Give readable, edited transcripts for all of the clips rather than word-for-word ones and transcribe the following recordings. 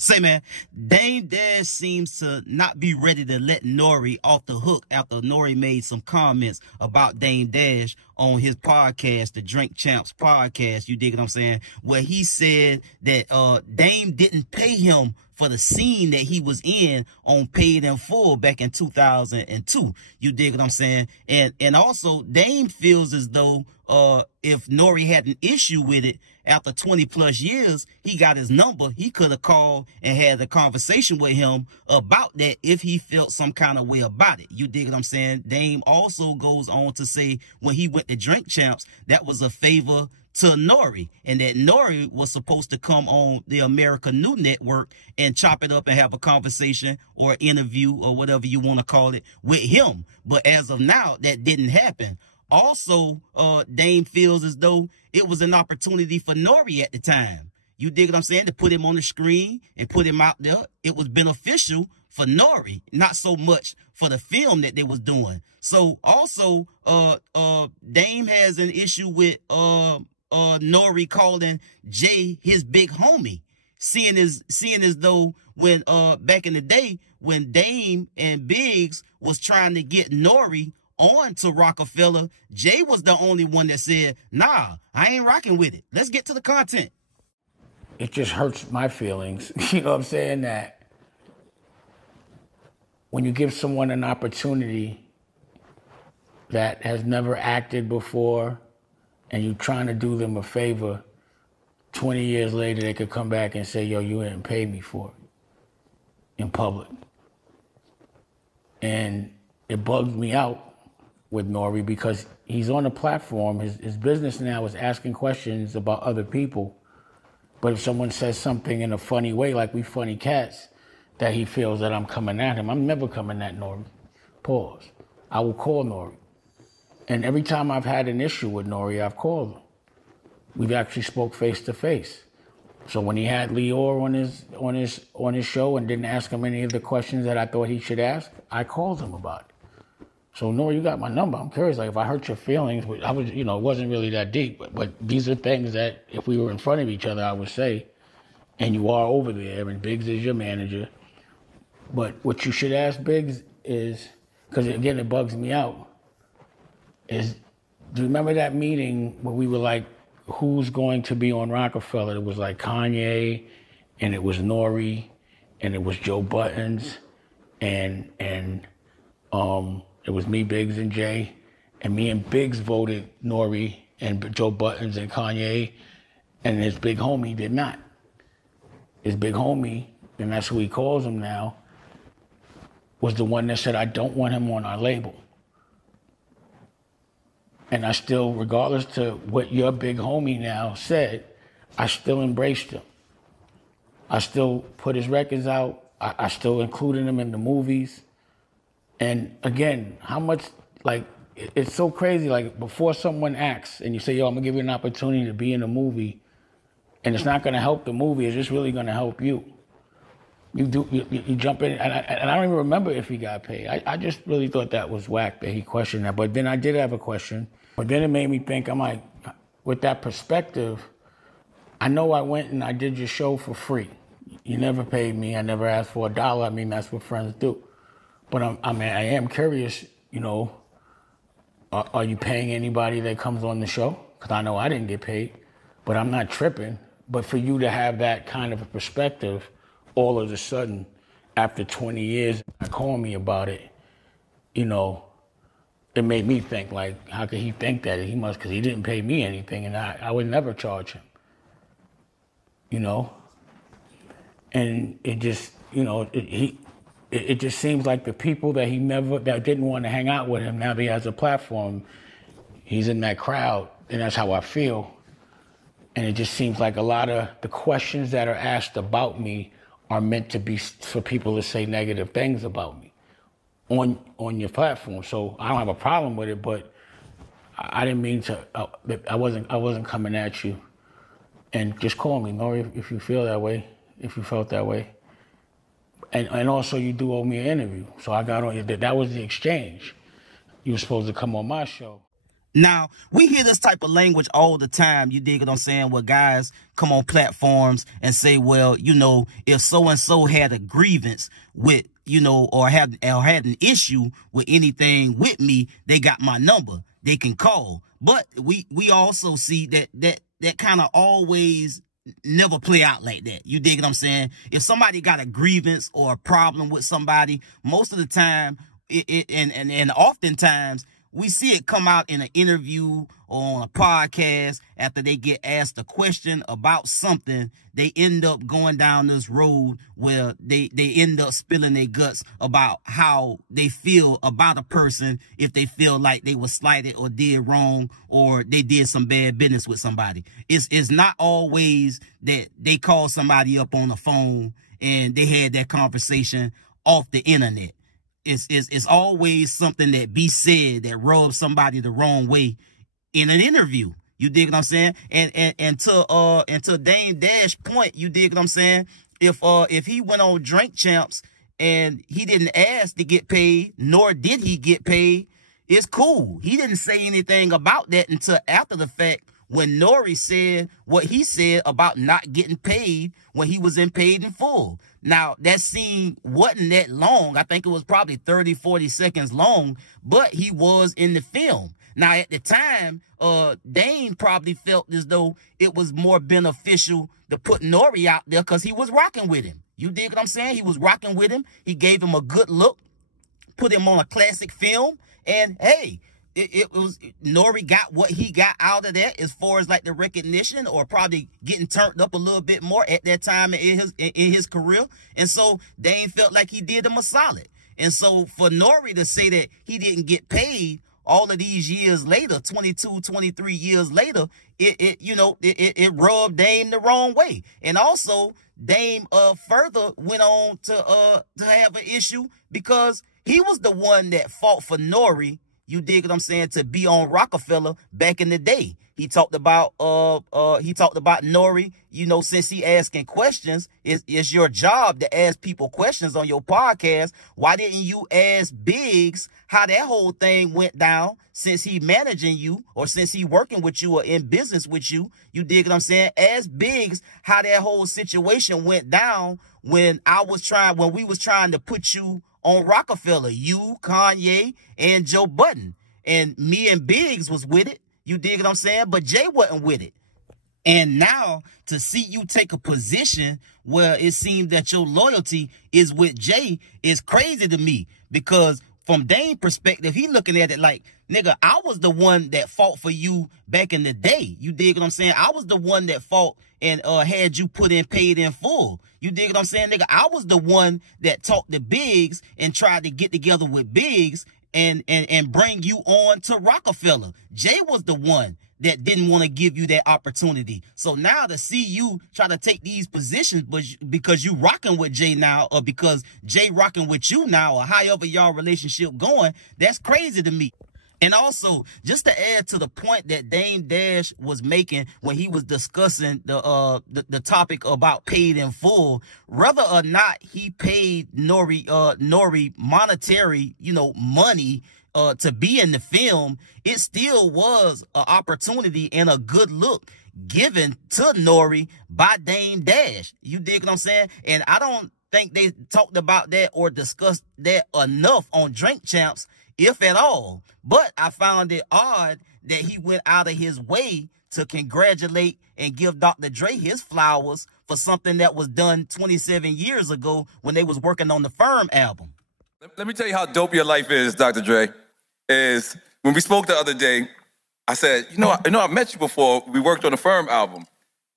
Say, man, Dame Dash seems to not be ready to let NORE off the hook after NORE made some comments about Dame Dash on his podcast, the Drink Champs podcast. You dig what I'm saying? Where he said that Dame didn't pay him for the scene that he was in on Paid in Full back in 2002. You dig what I'm saying? And also Dame feels as though if NORE had an issue with it after 20 plus years, he got his number. He could have called and had a conversation with him about that if he felt some kind of way about it. You dig what I'm saying? Dame also goes on to say when he went to Drink Champs, that was a favor to NORE, and that NORE was supposed to come on the America New Network and chop it up and have a conversation or interview or whatever you want to call it with him. But as of now, that didn't happen. Also, Dame feels as though it was an opportunity for NORE at the time. You dig what I'm saying? To put him on the screen and put him out there. It was beneficial for NORE, not so much for the film that they was doing. So also, Dame has an issue with NORE calling Jay his big homie, seeing as though when back in the day when Dame and Biggs was trying to get NORE on to Rockefeller, Jay was the only one that said, nah, I ain't rocking with it. Let's get to the content. It just hurts my feelings. You know what I'm saying? That when you give someone an opportunity that has never acted before and you're trying to do them a favor, 20 years later, they could come back and say, yo, you didn't pay me for it in public. And it bugs me out with NORE because he's on a platform. His business now is asking questions about other people. But if someone says something in a funny way, like we funny cats, that he feels that I'm coming at him, I'm never coming at NORE. Pause. I will call NORE. And every time I've had an issue with NORE, I've called him. We've actually spoke face to face. So when he had LIL on his show and didn't ask him any of the questions that I thought he should ask, I called him about it. So NORE, you got my number. I'm curious, like if I hurt your feelings, I was, it wasn't really that deep, but these are things that if we were in front of each other, I would say, and you are over there, and Biggs is your manager. But what you should ask Biggs is, because again, it bugs me out, is do you remember that meeting where we were like, who's going to be on Rockefeller? It was like Kanye, and it was NORE, and it was Joe Buttons, and it was me, Biggs, and Jay, and me and Biggs voted NORE and Joe Buttons and Kanye, and his big homie did not. His big homie, and that's who he calls him now, was the one that said, I don't want him on our label. And I still, regardless to what your big homie now said, I still embraced him. I still put his records out. I still included him in the movies. And again, how much, like, it's so crazy, like before someone acts and you say, yo, I'm gonna give you an opportunity to be in a movie, and it's not gonna help the movie, it's just really gonna help you. You jump in, and I don't even remember if he got paid. I just really thought that was whack that he questioned that. But then I did have a question, but then it made me think, I'm like, with that perspective, I know I went and I did your show for free. You never paid me, I never asked for $1. I mean, that's what friends do. But I am curious, are you paying anybody that comes on the show? Because I know I didn't get paid, but I'm not tripping. But for you to have that kind of a perspective, all of a sudden, after 20 years, call me about it, it made me think, like, how could he think that? He must, because he didn't pay me anything, and I would never charge him, And it just, it just seems like the people that that didn't want to hang out with him, now that he has a platform, he's in that crowd, and that's how I feel. And it just seems like a lot of the questions that are asked about me are meant to be for people to say negative things about me on your platform. So I don't have a problem with it, but I didn't mean to, I wasn't coming at you. And just call me, NORE, if you feel that way, if you felt that way. And also, you do owe me an interview. So I got on, that was the exchange. You were supposed to come on my show. Now, we hear this type of language all the time, you dig what I'm saying, where guys come on platforms and say, well, you know, if so-and-so had a grievance with, you know, or had an issue with anything with me, they got my number. They can call. But we also see that kind of always never play out like that. You dig what I'm saying? If somebody got a grievance or a problem with somebody, most of the time, and oftentimes, we see it come out in an interview or on a podcast after they get asked a question about something. They end up going down this road where they end up spilling their guts about how they feel about a person if they feel like they were slighted or did wrong or they did some bad business with somebody. It's not always that they call somebody up on the phone and they had that conversation off the internet. It's always something that be said that rubs somebody the wrong way in an interview. You dig what I'm saying? And to Dame Dash point, you dig what I'm saying? If he went on Drink Champs and he didn't ask to get paid, nor did he get paid, it's cool. He didn't say anything about that until after the fact when NORE said what he said about not getting paid when he was in Paid in Full. Now, that scene wasn't that long. I think it was probably 30, 40 seconds long, but he was in the film. Now, at the time, Dame probably felt as though it was more beneficial to put NORE out there because he was rocking with him. You dig what I'm saying? He was rocking with him. He gave him a good look, put him on a classic film, and hey, it was NORE got what he got out of that as far as like the recognition or probably getting turned up a little bit more at that time in his career. And so Dame felt like he did him a solid. And so for NORE to say that he didn't get paid all of these years later, 22, 23 years later, it rubbed Dame the wrong way. And also Dame further went on to have an issue because he was the one that fought for NORE. You dig what I'm saying? To be on Rockefeller back in the day. He talked about NORE, you know, since he asking questions, it's your job to ask people questions on your podcast. Why didn't you ask Biggs how that whole thing went down since he managing you or since he working with you or in business with you? You dig what I'm saying? Ask Biggs how that whole situation went down when we was trying to put you on Rockefeller, you, Kanye, and Joe Budden. And me and Biggs was with it. You dig what I'm saying? But Jay wasn't with it. And now to see you take a position where it seems that your loyalty is with Jay is crazy to me. Because from Dame's perspective, he looking at it like, nigga, I was the one that fought for you back in the day. You dig what I'm saying? I was the one that fought and had you put in Paid in Full. You dig what I'm saying, nigga? I was the one that talked to Biggs and tried to get together with Biggs and bring you on to Rockefeller. Jay was the one that didn't want to give you that opportunity. So now to see you try to take these positions, but because you rocking with Jay now, or because Jay rocking with you now, or however y'all relationship going, that's crazy to me. And also, just to add to the point that Dame Dash was making when he was discussing the topic about Paid in Full, whether or not he paid NORE monetary, you know, money to be in the film, it still was an opportunity and a good look given to NORE by Dame Dash. You dig what I'm saying? And I don't think they talked about that or discussed that enough on Drink Champs, if at all. But I found it odd that he went out of his way to congratulate and give Dr. Dre his flowers for something that was done 27 years ago when they was working on the Firm album. Let me tell you how dope your life is, Dr. Dre. Is when we spoke the other day, I said, you know, I met you before. We worked on the Firm album.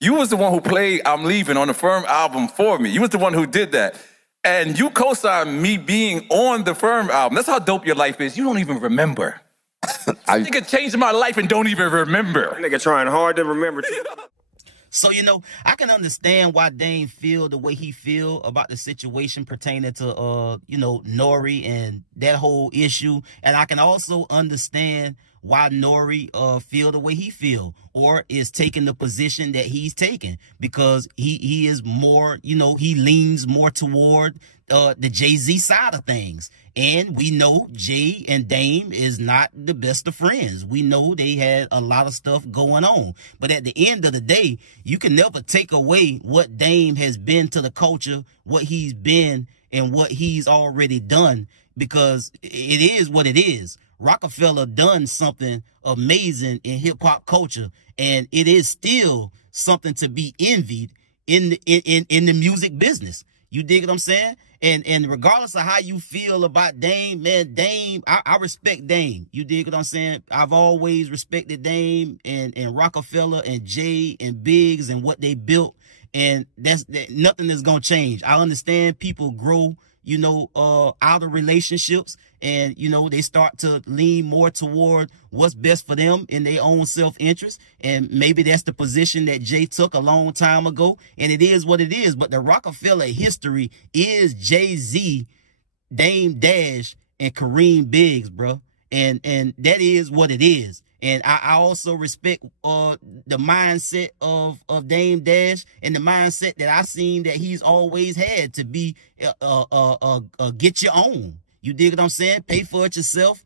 You was the one who played I'm Leaving on the Firm album for me. You was the one who did that. And you co-signed me being on the Firm album. That's how dope your life is. You don't even remember. Nigga changed my life and don't even remember. Nigga trying hard to remember. So, you know, I can understand why Dame feel the way he feel about the situation pertaining to, you know, NORE and that whole issue. And I can also understand why Nori feel the way he feel, or is taking the position that he's taking, because he is more, you know, he leans more toward the Jay-Z side of things. And we know Jay and Dame is not the best of friends. We know they had a lot of stuff going on. But at the end of the day, you can never take away what Dame has been to the culture, what he's been and what he's already done, because it is what it is. Rockefeller done something amazing in hip-hop culture, and it is still something to be envied in the music business. You dig what I'm saying? And regardless of how you feel about Dame, man, Dame, I respect Dame. You dig what I'm saying? I've always respected Dame and Rockefeller and Jay and Biggs and what they built. And nothing is going to change. I understand people grow, you know, out of relationships, and, you know, they start to lean more toward what's best for them in their own self-interest. And maybe that's the position that Jay took a long time ago, and it is what it is. But the Rockefeller history is Jay-Z, Dame Dash, and Kareem Biggs, bro. And that is what it is. And I also respect the mindset of Dame Dash, and the mindset that I seen that he's always had to be get your own. You dig what I'm saying? Pay for it yourself,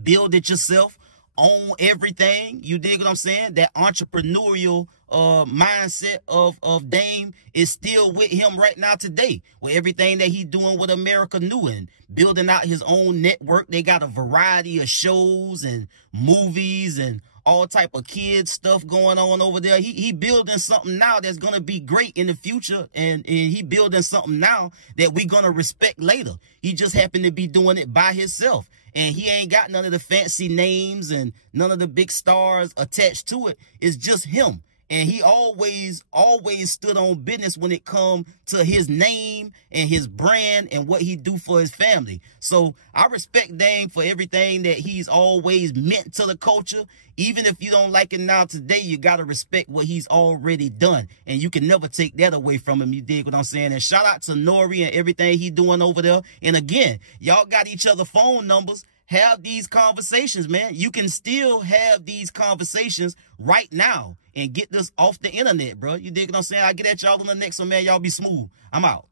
build it yourself, own everything. You dig what I'm saying? That entrepreneurial mindset of Dame is still with him right now today, with everything that he's doing with America New and building out his own network. They got a variety of shows and movies and all type of kids stuff going on over there. He building something now that's going to be great in the future, and he building something now that we're going to respect later. He just happened to be doing it by himself, and he ain't got none of the fancy names and none of the big stars attached to it. It's just him. And he always stood on business when it come to his name and his brand and what he do for his family. So I respect Dame for everything that he's always meant to the culture. Even if you don't like it now today, you got to respect what he's already done. And you can never take that away from him. You dig what I'm saying? And shout out to Nori and everything he doing over there. And again, y'all got each other phone numbers. Have these conversations, man. You can still have these conversations right now and get this off the internet, bro. You dig what I'm saying? I get at y'all on the next one, man. Y'all be smooth. I'm out.